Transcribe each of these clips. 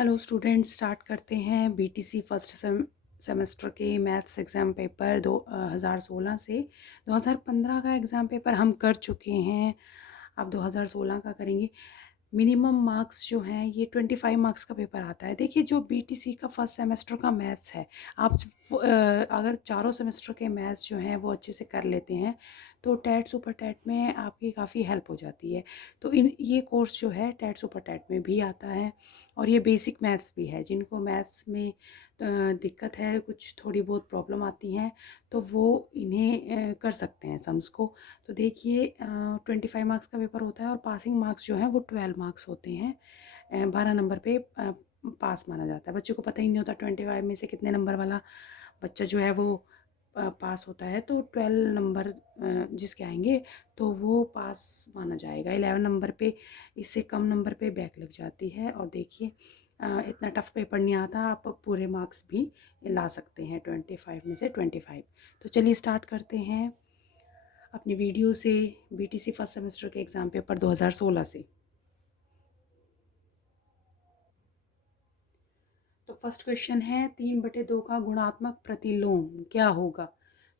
Hello students, start करते हैं BTC first semester के मैथ्स एग्ज़ाम पेपर 2016 से। 2015 का एग्ज़ाम पेपर हम कर चुके हैं, अब 2016 का करेंगे। मिनिमम मार्क्स जो हैं ये 25 मार्क्स का पेपर आता है। देखिए, जो बीटीसी का फर्स्ट सेमेस्टर का मैथ्स है, आप अगर चारों सेमेस्टर के मैथ्स जो हैं वो अच्छे से कर लेते हैं तो टेट सुपर टेट में आपकी काफ़ी हेल्प हो जाती है। तो ये कोर्स जो है टेट सुपर टेट में भी आता है और ये बेसिक मैथ्स भी है। जिनको मैथ्स में दिक्कत है, कुछ थोड़ी बहुत प्रॉब्लम आती हैं, तो वो इन्हें कर सकते हैं सम्स को। तो देखिए, 25 मार्क्स का पेपर होता है और पासिंग मार्क्स जो हैं वो 12 मार्क्स होते हैं। 12 नंबर पे पास माना जाता है। बच्चे को पता ही नहीं होता 25 में से कितने नंबर वाला बच्चा जो है वो पास होता है। तो 12 नंबर जिसके आएंगे तो वो पास माना जाएगा। 11 नंबर पे, इससे कम नंबर पे बैक लग जाती है। और देखिए, इतना टफ पेपर नहीं आता, आप पूरे मार्क्स भी ला सकते हैं 25 में से 25। तो चलिए स्टार्ट करते हैं अपनी वीडियो से बीटीसी फर्स्ट सेमेस्टर के एग्ज़ाम पेपर 2016 से। तो फर्स्ट क्वेश्चन है, 3/2 का गुणात्मक प्रतिलोम क्या होगा।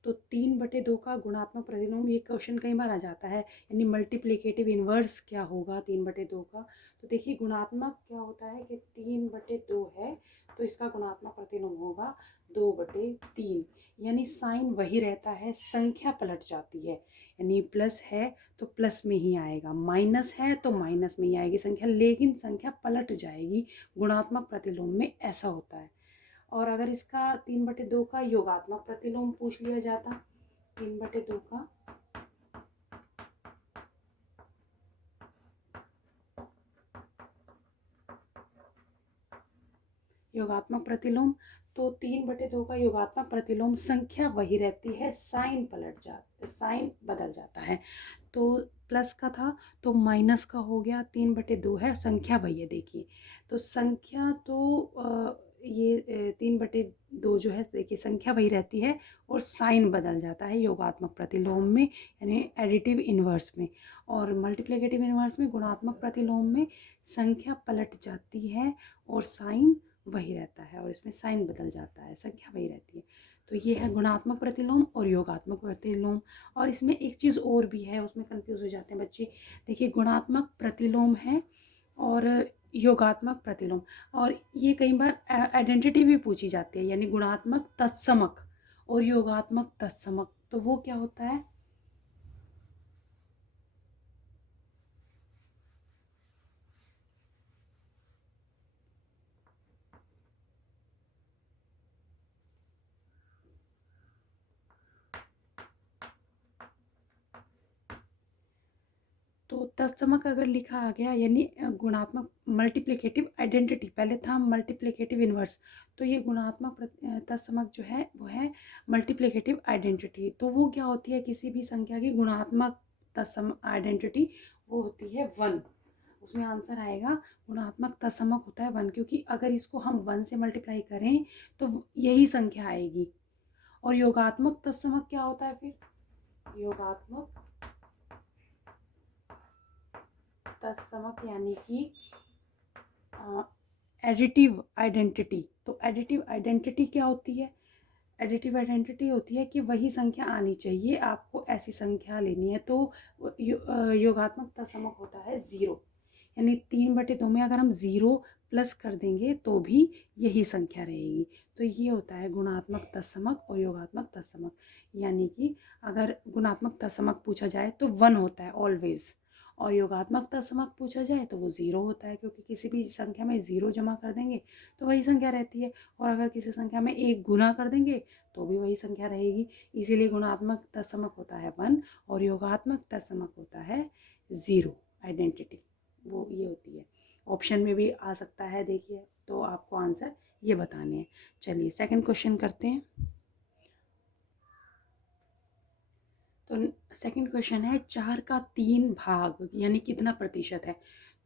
तो 3/2 का गुणात्मक प्रतिलोम, ये क्वेश्चन कई बार आ जाता है, यानी मल्टीप्लिकेटिव इन्वर्स क्या होगा 3/2 का। तो देखिए, गुणात्मक क्या होता है कि 3/2 है तो इसका गुणात्मक प्रतिलोम होगा 2/3। यानी साइन वही रहता है, संख्या पलट जाती है। यानी प्लस है तो प्लस में ही आएगा, माइनस है तो माइनस में ही आएगी संख्या, लेकिन संख्या पलट जाएगी। गुणात्मक प्रतिलोम में ऐसा होता है। और अगर इसका 3/2 का योगात्मक प्रतिलोम पूछ लिया जाता, 3/2 का योगात्मक प्रतिलोम, तो 3/2 का योगात्मक प्रतिलोम, संख्या वही रहती है, साइन बदल जाता है। तो प्लस का था तो माइनस का हो गया, 3/2 है, संख्या वही है। देखिए, तो संख्या तो ये 3/2 जो है, देखिए संख्या वही रहती है और साइन बदल जाता है योगात्मक प्रतिलोम में, यानी एडिटिव इन्वर्स में। और मल्टीप्लिकेटिव इन्वर्स में, गुणात्मक प्रतिलोम में, संख्या पलट जाती है और साइन वही रहता है, और इसमें साइन बदल जाता है, संख्या वही रहती है। तो ये है गुणात्मक प्रतिलोम और योगात्मक प्रतिलोम। और इसमें एक चीज़ और भी है, उसमें कंफ्यूज हो जाते हैं बच्चे। देखिए, गुणात्मक प्रतिलोम है और योगात्मक प्रतिलोम, और ये कई बार आइडेंटिटी भी पूछी जाती है, यानी गुणात्मक तत्समक और योगात्मक तत्समक। तो वो क्या होता है, तो तत्समक अगर लिखा आ गया, यानी गुणात्मक मल्टीप्लिकेटिव आइडेंटिटी, पहले था मल्टीप्लिकेटिव इन्वर्स, तो ये गुणात्मक तत्समक जो है वो है मल्टीप्लिकेटिव आइडेंटिटी। तो वो क्या होती है, किसी भी संख्या की गुणात्मक तत्सम आइडेंटिटी, वो होती है 1। उसमें आंसर आएगा, गुणात्मक तत्समक होता है 1, क्योंकि अगर इसको हम 1 से मल्टीप्लाई करें तो यही संख्या आएगी। और योगात्मक तत्समक क्या होता है फिर, योगात्मक तत्समक यानी कि एडिटिव आइडेंटिटी। तो एडिटिव आइडेंटिटी क्या होती है, एडिटिव आइडेंटिटी होती है कि वही संख्या आनी चाहिए, आपको ऐसी संख्या लेनी है। तो योगात्मक तत्समक होता है 0, यानी 3/2 में अगर हम 0 प्लस कर देंगे तो भी यही संख्या रहेगी। तो ये होता है गुणात्मक तत्समक और योगात्मक तत्समक। यानी कि अगर गुणात्मक तत्समक पूछा जाए तो 1 होता है ऑलवेज, और योगात्मक तत्समक पूछा जाए तो वो 0 होता है, क्योंकि किसी भी संख्या में 0 जमा कर देंगे तो वही संख्या रहती है, और अगर किसी संख्या में 1 गुना कर देंगे तो भी वही संख्या रहेगी। इसीलिए गुणात्मक तत्समक होता है 1 और योगात्मक तत्समक होता है 0 आइडेंटिटी, वो ये होती है। ऑप्शन में भी आ सकता है, देखिए, तो आपको आंसर ये बताने हैं। चलिए सेकंड क्वेश्चन करते हैं। तो सेकंड क्वेश्चन है, 4 का 3 भाग यानी कितना प्रतिशत है।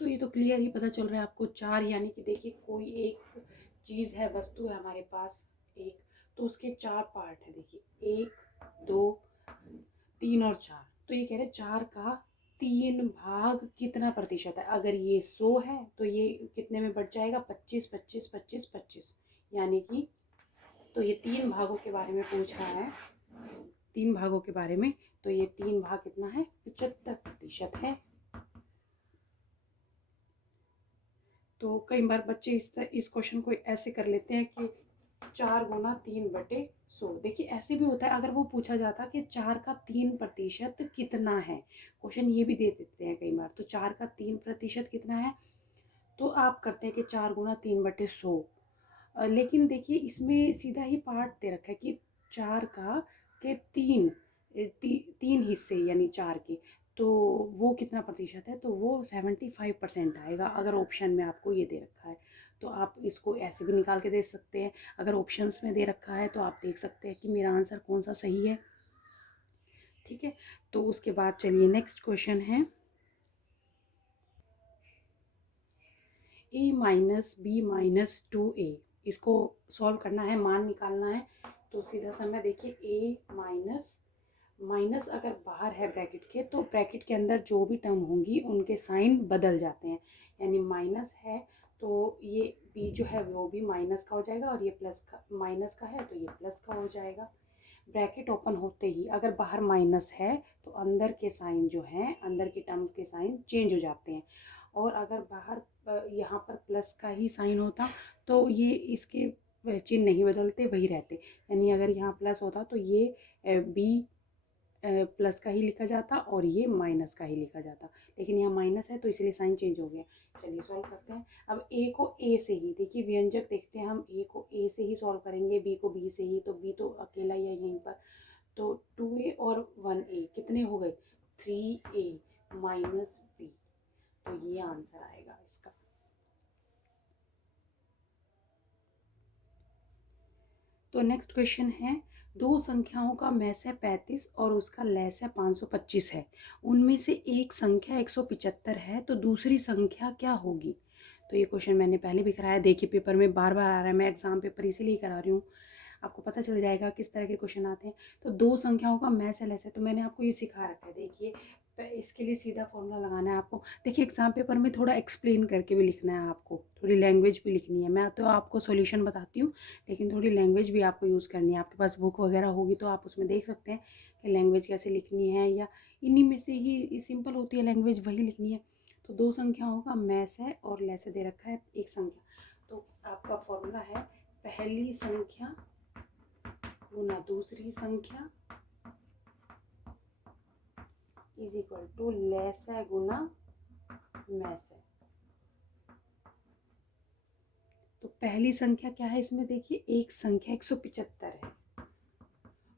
तो ये तो क्लियर ही पता चल रहा है आपको, 4 यानी कि देखिए कोई एक चीज़ है, वस्तु है हमारे पास एक, तो उसके 4 पार्ट है। देखिए 1, 2, 3 और 4। तो ये कह रहे हैं 4 का 3 भाग कितना प्रतिशत है। अगर ये 100 है तो ये कितने में बढ़ जाएगा, 25 25 25 25, यानी कि तो ये 3 भागों के बारे में पूछ रहा है, 3 भागों के बारे में। तो ये 3 भाग कितना है, 75% है। तो कई बार बच्चे इस क्वेश्चन को ऐसे कर लेते हैं कि 4 गुना 3/100। देखिए ऐसे भी होता है, अगर वो पूछा जाता कि 4 का 3% कितना है, क्वेश्चन ये भी दे देते हैं कई बार। तो 4 का 3% कितना है, तो आप करते हैं कि 4 गुना 3/100। लेकिन देखिए इसमें सीधा ही पार्ट दे रखा है कि 4 का के 3 हिस्से यानी 4 के, तो वो कितना प्रतिशत है, तो वो 75% आएगा अगर ऑप्शन में आपको ये दे रखा है। तो आप इसको ऐसे भी निकाल के दे सकते हैं। अगर ऑप्शंस में दे रखा है तो आप देख सकते हैं कि मेरा आंसर कौन सा सही है। ठीक है, तो उसके बाद चलिए नेक्स्ट क्वेश्चन है, a-b-2a। इसको सॉल्व करना है, मान निकालना है। तो सीधा सा मैं देखिए a माइनस माइनस अगर बाहर है ब्रैकेट के, तो ब्रैकेट के अंदर जो भी टर्म होंगी उनके साइन बदल जाते हैं। यानी माइनस है तो ये b जो है वो भी माइनस का हो जाएगा, और ये प्लस का, माइनस का है तो ये प्लस का हो जाएगा। ब्रैकेट ओपन होते ही अगर बाहर माइनस है तो अंदर के साइन जो हैं, अंदर के टर्म्स के साइन चेंज हो जाते हैं। और अगर बाहर यहाँ पर प्लस का ही साइन होता तो ये इसके चिन्ह नहीं बदलते, वही रहते। यानी अगर यहाँ प्लस होता तो ये बी प्लस का ही लिखा जाता और ये माइनस का ही लिखा जाता, लेकिन यहाँ माइनस है तो इसलिए साइन चेंज हो गया। चलिए सॉल्व करते हैं। अब ए को ए से ही, देखिए व्यंजक देखते हैं हम, ए को ए से ही सॉल्व करेंगे, बी को बी से ही। तो बी तो अकेला ही है यहीं पर, तो 2a और 1a कितने हो गए, 3a माइनस बी। तो ये आंसर आएगा इसका। तो नेक्स्ट क्वेश्चन है, दो संख्याओं का मैस है 35 और उसका लैस है 525 है, उनमें से एक संख्या 175 है, तो दूसरी संख्या क्या होगी। तो ये क्वेश्चन मैंने पहले भी कराया, देखिए पेपर में बार बार आ रहा है, मैं एग्जाम पेपर इसीलिए करा रही हूँ, आपको पता चल जाएगा किस तरह के क्वेश्चन आते हैं। तो दो संख्याओं का मैस है लैस है, तो मैंने आपको ये सिखा रखा है। देखिए इसके लिए सीधा फॉर्मूला लगाना है आपको। देखिए एग्जाम पेपर में थोड़ा एक्सप्लेन करके भी लिखना है आपको, थोड़ी लैंग्वेज भी लिखनी है। मैं तो आपको सॉल्यूशन बताती हूँ, लेकिन थोड़ी लैंग्वेज भी आपको यूज़ करनी है। आपके पास बुक वगैरह होगी तो आप उसमें देख सकते हैं कि लैंग्वेज कैसे लिखनी है, या इन्हीं में से ही सिंपल होती है लैंग्वेज, वही लिखनी है। तो दो संख्याओं का मैस है और लैस दे रखा है एक संख्या, तो आपका फॉर्मूला है पहली संख्या गुना दूसरी संख्या इज इक्वल टू लैस है गुना मैस है। तो पहली संख्या क्या है इसमें, देखिए एक संख्या 175 है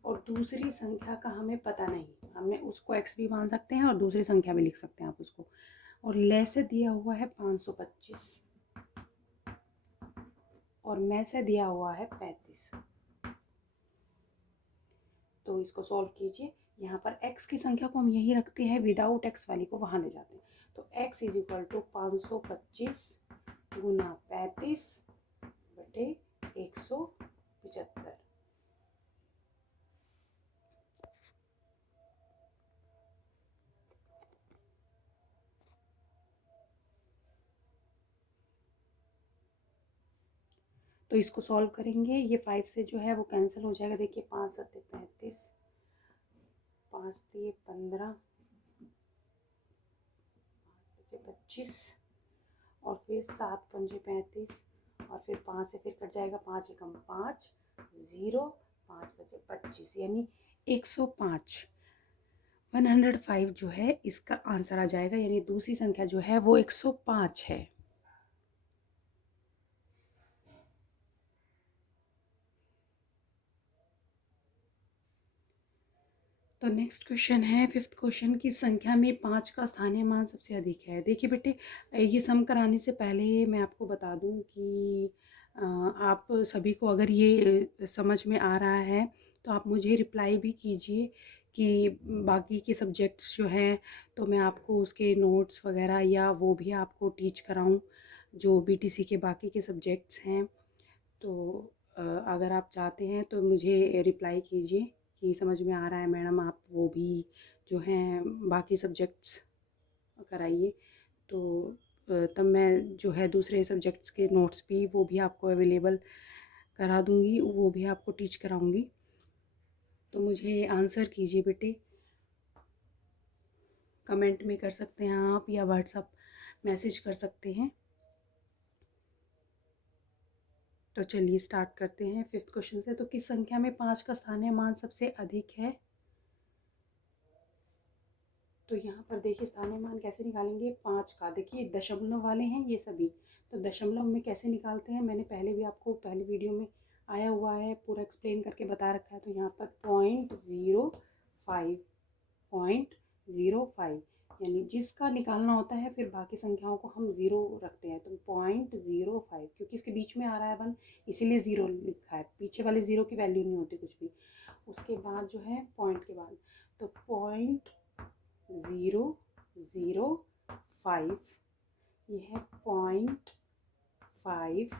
और दूसरी संख्या का हमें पता नहीं, हमने उसको x भी मान सकते हैं और दूसरी संख्या भी लिख सकते हैं आप उसको। और लैस दिया हुआ है 525 और मैस दिया हुआ है 35। तो इसको सॉल्व कीजिए। यहाँ पर x की संख्या को हम यही रखते हैं, विदाउट x वाली को वहाँ ले जाते हैं। तो x इज इक्वल टू 525 गुना 35 बटे 175। तो इसको सॉल्व करेंगे, ये 5 से जो है वो कैंसिल हो जाएगा। देखिए 5 सत्ते 35, 5 दिए 15, 25 और फिर 7 पंजे 35 और फिर 5 से फिर कट जाएगा, 5 एकम 5, 0, 5 बचे 25, यानी 105, 105 जो है इसका आंसर आ जाएगा। यानी दूसरी संख्या जो है वो 105 है। तो नेक्स्ट क्वेश्चन है, फिफ्थ क्वेश्चन की संख्या में 5 का स्थानीय मान सबसे अधिक है। देखिए बेटे, ये सम कराने से पहले मैं आपको बता दूं कि आप सभी को अगर ये समझ में आ रहा है तो आप मुझे रिप्लाई भी कीजिए कि बाकी के सब्जेक्ट्स जो हैं तो मैं आपको उसके नोट्स वगैरह या वो भी आपको टीच कराऊं, जो बीटीसी के बाकी के सब्जेक्ट्स हैं। तो अगर आप चाहते हैं तो मुझे रिप्लाई कीजिए कि समझ में आ रहा है मैडम, आप वो भी जो हैं बाकी सब्जेक्ट्स कराइए। तो तब मैं जो है दूसरे सब्जेक्ट्स के नोट्स भी वो भी आपको अवेलेबल करा दूँगी, वो भी आपको टीच कराऊँगी। तो मुझे आंसर कीजिए बेटे, कमेंट में कर सकते हैं आप या व्हाट्सअप मैसेज कर सकते हैं। तो चलिए स्टार्ट करते हैं 5th क्वेश्चन से। तो किस संख्या में 5 का स्थानीय मान सबसे अधिक है? तो यहाँ पर देखिए स्थानीय मान कैसे निकालेंगे 5 का। देखिए दशमलव वाले हैं ये सभी, तो दशमलव में कैसे निकालते हैं मैंने पहले भी आपको पहले वीडियो में आया हुआ है, पूरा एक्सप्लेन करके बता रखा है। तो यहाँ पर 0.05 0.05 यानी जिसका निकालना होता है फिर बाकी संख्याओं को हम ज़ीरो रखते हैं। तो 0.05 क्योंकि इसके बीच में आ रहा है 1 इसीलिए ज़ीरो लिखा है, पीछे वाले ज़ीरो की वैल्यू नहीं होती कुछ भी। उसके बाद जो है पॉइंट के बाद तो 0.005 ये है 0.5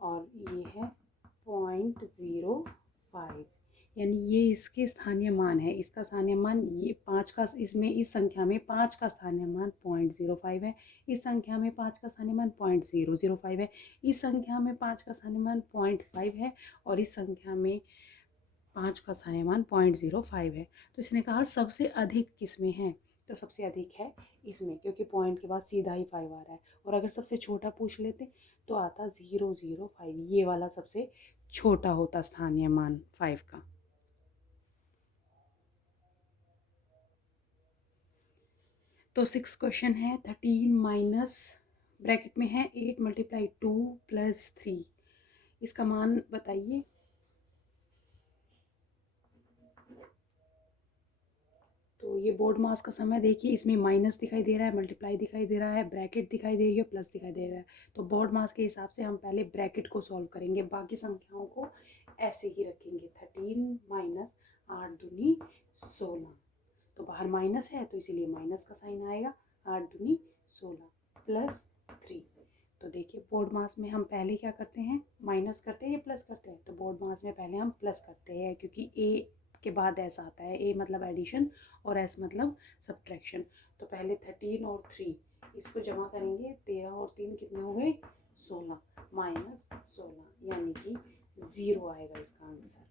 और ये है 0.05 यानी ये इसके स्थानीय मान है। इसका स्थानीय मान ये 5 का, इसमें इस संख्या में 5 का स्थानीय मान 0.05 है, इस संख्या में 5 का स्थानीय मान 0.005 है, इस संख्या में 5 का स्थानीय मान 0.5 है और इस संख्या में 5 का स्थानीय मान 0.05 है। तो इसने कहा सबसे अधिक किस में है? तो सबसे अधिक है इसमें, क्योंकि पॉइंट के बाद सीधा ही 5 आ रहा है। और अगर सबसे छोटा पूछ लेते तो आता 0.005, ये वाला सबसे छोटा होता स्थानीय मान 5 का। तो 6 क्वेश्चन है 13 माइनस ब्रैकेट में है 8 × 2 + 3, इसका मान बताइए। तो ये बोर्ड मास का समय देखिए, इसमें माइनस दिखाई दे रहा है, मल्टीप्लाई दिखाई दे रहा है, ब्रैकेट दिखाई दे रही है, प्लस दिखाई दे रहा है। तो बोर्ड मास के हिसाब से हम पहले ब्रैकेट को सॉल्व करेंगे, बाकी संख्याओं को ऐसे ही रखेंगे। 13 माइनस 8 दूनी 16, तो बाहर माइनस है तो इसीलिए माइनस का साइन आएगा। 8 दूनी 16 प्लस 3। तो देखिए बोर्ड मास में हम पहले क्या करते हैं, माइनस करते हैं या प्लस करते हैं? तो बोर्ड मास में पहले हम प्लस करते हैं, क्योंकि ए के बाद ऐसा आता है, ए मतलब एडिशन और एस मतलब सब्ट्रैक्शन। तो पहले 13 और 3 इसको जमा करेंगे, 13 और 3 कितने हो गए 16 माइनस 16 यानी कि 0 आएगा इसका आंसर।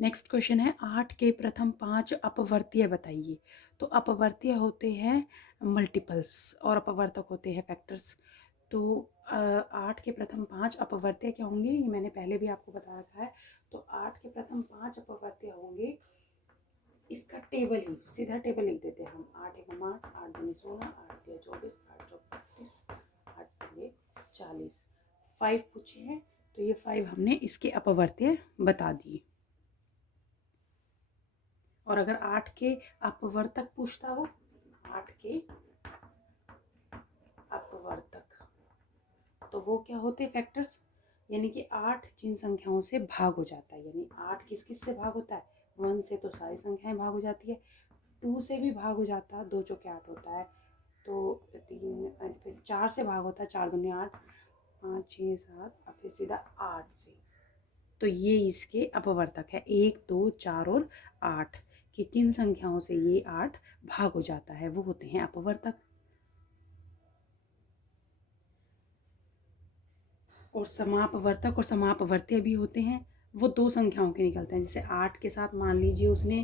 नेक्स्ट क्वेश्चन है 8 के प्रथम 5 अपवर्तीय बताइए। तो अपवर्तीय होते हैं मल्टीपल्स और अपवर्तक होते हैं फैक्टर्स। तो 8 के प्रथम 5 अपवर्त्य क्या होंगे ये मैंने पहले भी आपको बता रखा है। तो 8 के प्रथम 5 अपवर्त्य होंगे, इसका टेबल ही सीधा टेबल लिख देते हैं हम। 8 एकम 8, 8 दूनी 16, 8 तिया 24, 8 चौक 32, 8 तिये 40। 5 पूछे हैं तो ये 5 हमने इसके अपवर्त्य बता दिए। और अगर 8 के अपवर्तक पूछता हो, 8 के अपवर्तक तो वो क्या होते हैं फैक्टर्स, यानी कि 8 जिन संख्याओं से भाग हो जाता है, यानी 8 किस किस से भाग होता है, 1 से तो सारी संख्याएं भाग हो जाती है, 2 से भी भाग हो जाता है, 2 चौके 8 होता है, तो 3 फिर 4 से भाग होता है, 4 दूनी 8, 5 6 7 और फिर सीधा 8 से। तो ये इसके अपवर्तक है, 1 2 4 और 8 कि किन संख्याओं से ये 8 भाग हो जाता है वो होते हैं अपवर्तक। और समापवर्तक और समापवर्त्य भी होते हैं, वो 2 संख्याओं के निकलते हैं। जैसे 8 के साथ मान लीजिए उसने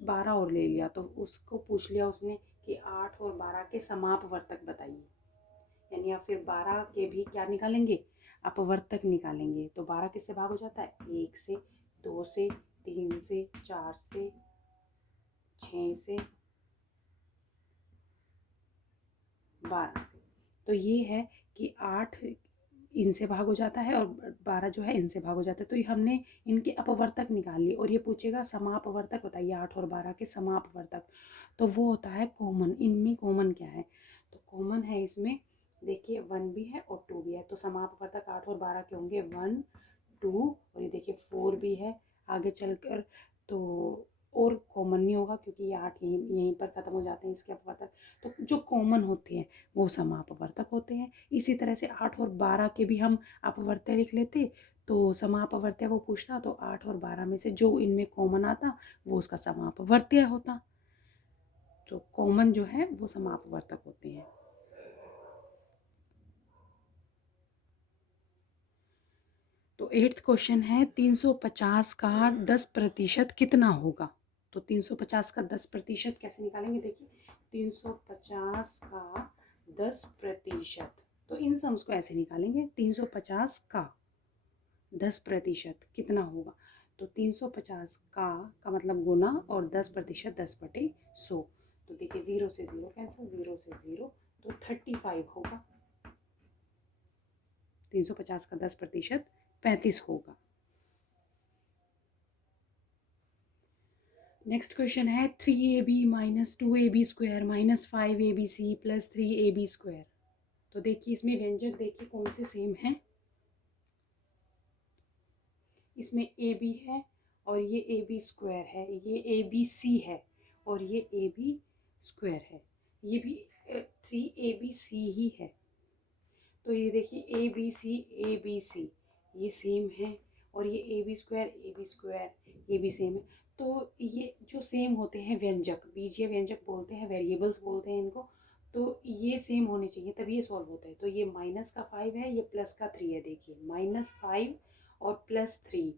12 और ले लिया, तो उसको पूछ लिया उसने कि 8 और 12 के समापवर्तक बताइए, यानी आप फिर 12 के भी क्या निकालेंगे, अपवर्तक निकालेंगे। तो 12 किससे भाग हो जाता है, 1 से, 2 से, 3 से, 4 से, 6 से, 12 से। तो ये है कि 8 इनसे भाग हो जाता है और 12 जो है इनसे भाग हो जाता है। तो ये हमने इनके अपवर्तक निकाल लिए। और ये पूछेगा समापवर्तक बताइए 8 और 12 के समापवर्तक, तो वो होता है कॉमन। इनमें कॉमन क्या है, तो कॉमन है इसमें देखिए 1 भी है और 2 भी है। तो समापवर्तक 8 और 12 के होंगे 1 2 और ये देखिए 4 भी है आगे चलकर। तो और कॉमन नहीं होगा क्योंकि ये 8 यहीं पर ख़त्म हो जाते हैं इसके अपवर्तक। तो जो कॉमन होते हैं वो समापवर्तक होते हैं। इसी तरह से 8 और 12 के भी हम अपवर्त्य लिख लेते तो समापवर्त्य वो पूछता तो 8 और 12 में से जो इनमें कॉमन आता वो उसका समापवर्त्य होता। तो कॉमन जो है वो समापवर्तक होते हैं। तो 8th क्वेश्चन है 350 का 10% कितना होगा। तो 350 का 10% कैसे निकालेंगे, देखिए 350 का 10%, तो इन सम्स को ऐसे निकालेंगे 350 का 10% कितना होगा। तो 350 का मतलब गुना और 10%, 10/100। तो देखिए 0 से 0 कैंसिल, 0 से 0, तो 35 होगा। 350 का 10% 35 होगा। नेक्स्ट क्वेश्चन है 3ab minus 2ab square minus 5abc plus 3ab square. तो देखिए इसमें व्यंजक देखिए कौन से सेम हैं। इसमें ab है और ये ab स्क्वायर है, ये abc है और ये ab स्क्वायर है, ये भी 3abc ही है। तो ये देखिए abc ये सेम है और ये ab स्क्वायर ये भी सेम है। तो ये जो सेम होते हैं व्यंजक, बीजीय व्यंजक बोलते हैं, वेरिएबल्स बोलते हैं इनको, तो ये सेम होने चाहिए तभी ये सॉल्व होता है। तो ये -5 है, ये +3 है। देखिए -5 और +3,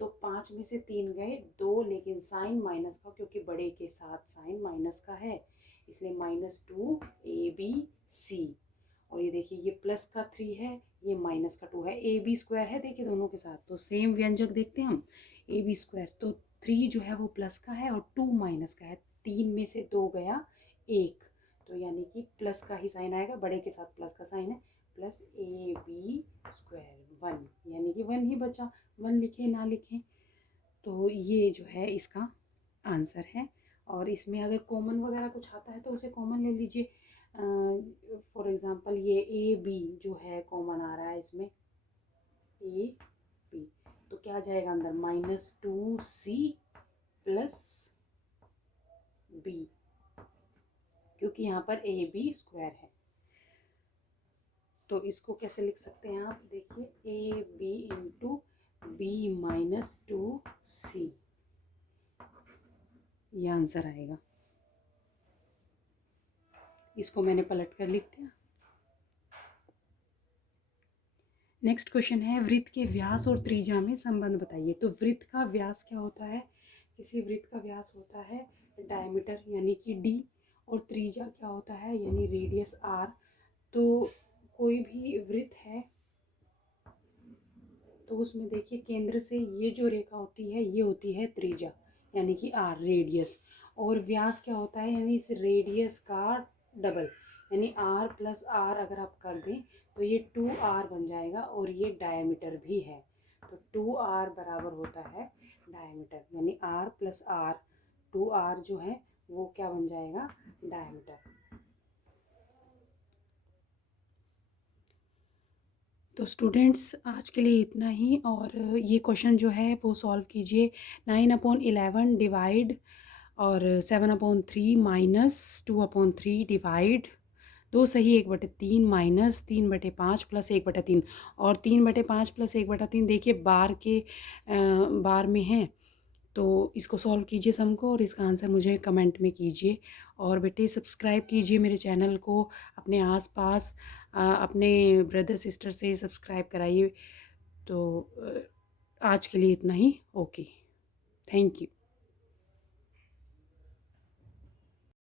तो 5 में से 3 गए 2, लेकिन साइन माइनस का, क्योंकि बड़े के साथ साइन माइनस का है, इसलिए -2abc। और ये देखिए ये +3 है, ये -2 है, ab स्क्वायर है देखिए दोनों के साथ, तो सेम व्यंजक देखते हैं हम। ab स्क्वायर, तो 3 जो है वो प्लस का है और 2 माइनस का है, 3 में से 2 गया 1, तो यानी कि प्लस का ही साइन आएगा, बड़े के साथ प्लस का साइन है, प्लस ab स्क्वायर 1, यानी कि 1 ही बचा, 1 लिखें ना लिखें। तो ये जो है इसका आंसर है। और इसमें अगर कॉमन वगैरह कुछ आता है तो उसे कॉमन ले लीजिए। फॉर एग्ज़ाम्पल ये ए बी जो है कॉमन आ रहा है इसमें, ए बी, तो क्या जाएगा अंदर, -2c प्लस बी, क्योंकि यहाँ पर ए बी स्क्वायर है। तो इसको कैसे लिख सकते हैं आप, देखिए A B into B -2c, ये आंसर आएगा। इसको मैंने पलट कर लिख दिया। नेक्स्ट क्वेश्चन है वृत्त के व्यास और त्रिज्या में संबंध बताइए। तो वृत्त का व्यास क्या होता है, किसी वृत्त का व्यास होता है डायमीटर यानी कि d, और त्रिज्या क्या होता है यानी रेडियस r। तो कोई भी वृत्त है तो उसमें देखिए केंद्र से ये जो रेखा होती है ये होती है त्रिज्या यानी कि r रेडियस, और व्यास क्या होता है यानी इस रेडियस का डबल, यानी r + r अगर आप कर दें तो ये 2r बन जाएगा, और ये डायमीटर भी है, तो 2r बराबर होता है डायमीटर, यानी r + r, 2r जो है वो क्या बन जाएगा, डायमीटर। तो स्टूडेंट्स आज के लिए इतना ही, और ये क्वेश्चन जो है वो सॉल्व कीजिए। 9/11 डिवाइड और 7/3 माइनस 2/3 डिवाइड, 2 सही 1/3 माइनस 3/5 प्लस 1/3, और 3/5 प्लस 1/3 देखिए बार में है। तो इसको सॉल्व कीजिए सम को, और इसका आंसर मुझे कमेंट में कीजिए। और बेटे सब्सक्राइब कीजिए मेरे चैनल को, अपने आसपास अपने ब्रदर सिस्टर से सब्सक्राइब कराइए। तो आज के लिए इतना ही, ओके, थैंक यू।